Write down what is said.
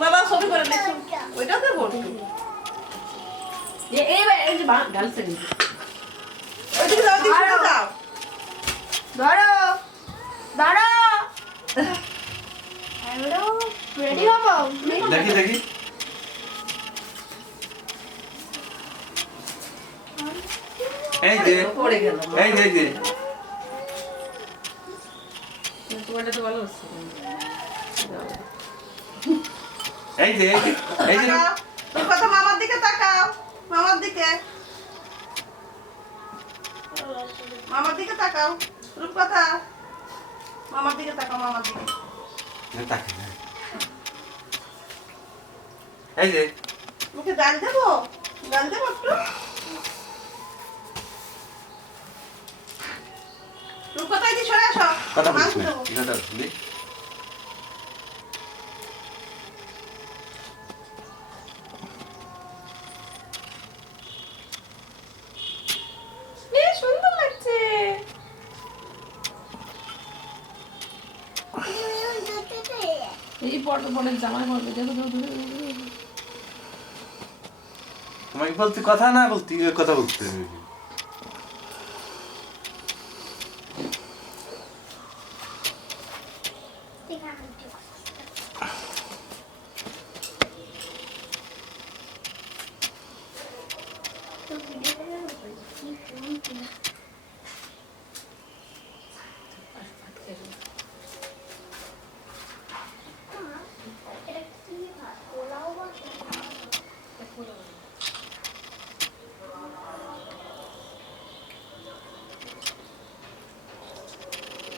বাবা ছবি করে দেখো ওইটাতে বলতো এই যে গালছে নি ওইদিকে যাও ওইদিকে যাও ধরো ধরো হ্যালো রেডি হবো দেখি দেখি এই যে পড়ে গেল এই যে এই যে তোমারটা তো ভালো হচ্ছে এই যে এই যে তুমি কথা মামার দিকে তাকাও মামার দিকে তাকাও রূপকথা মামার দিকে তাকাও মামার দিকে তাকে এই যে মুখে গাল দেবো একটু রূপকথা এই যে সরে আসো কথা মাংস বলছি দেবো এটা শুনি সুন্দর লাগছে এই পরের জামাই পরবে দেখো তোমাকে বলতে কথা না বলতে কথা বলতে